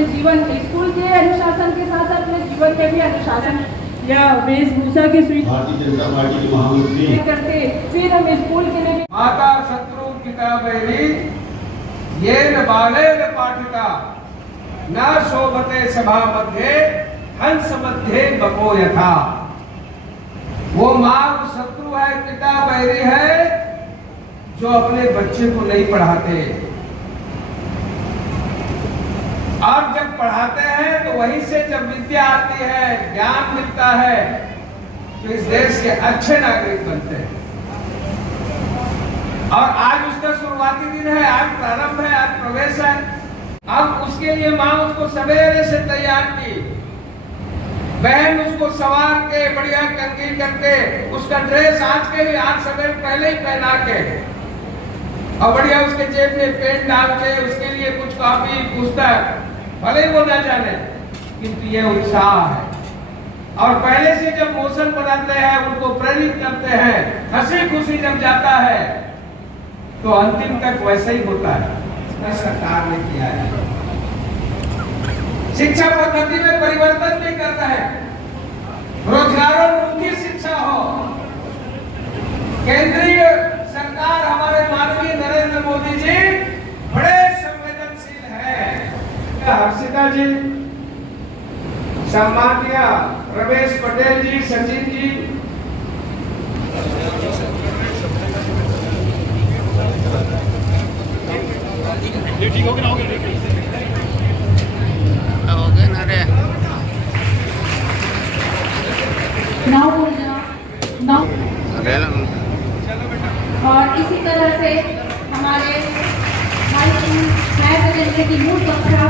अपने जीवन स्कूल के अनुशासन के साथ अपने जीवन में भी अनुशासन या वेशभूषा की स्वीकार भारतीय जनता पार्टी के महामंत्री करते, फिर हम स्कूल के लिए माता शत्रु पिता बैरी ये न बाले न पाठिता न शोभते सभा मध्य हंस मध्य बको यथा। वो माँ शत्रु है, पिता बैरी है, जो अपने बच्चे को नहीं पढ़ाते, और जब पढ़ाते हैं तो वहीं से जब विद्या आती है, ज्ञान मिलता है, तो इस देश के अच्छे नागरिक बनते हैं। और आज उसका शुरुआती दिन है, आज प्रारंभ है, आज प्रवेश है। अब उसके लिए माँ उसको सवेरे से तैयार की, बहन उसको सवार के बढ़िया कंघी करके उसका ड्रेस आज सवेरे पहले ही पहना के और बढ़िया उसके जेब में पेन डाल के उसके लिए कुछ कॉपी पुस्तक, भले ही वो ना जाने, किंतु ये उत्साह है। और पहले से जब मोशन बनाते हैं, उनको प्रेरित करते हैं, हंसी खुशी जब जाता है तो अंतिम तक वैसे ही होता है। इसमें सरकार ने किया है, शिक्षा पद्धति में परिवर्तन भी करना है, रोजगारोन्मुखी शिक्षा हो। केंद्रीय सरकार हमारे माननीय नरेंद्र मोदी जी बड़े संवेदनशील हैं। हर्षिता जी, सम्माननीय रमेश पटेल जी, सचिन जी, ठीक हो गया ना रे। और इसी तरह से हमारे हाई स्कूल हायर सेकेंडरी की मूल कक्षा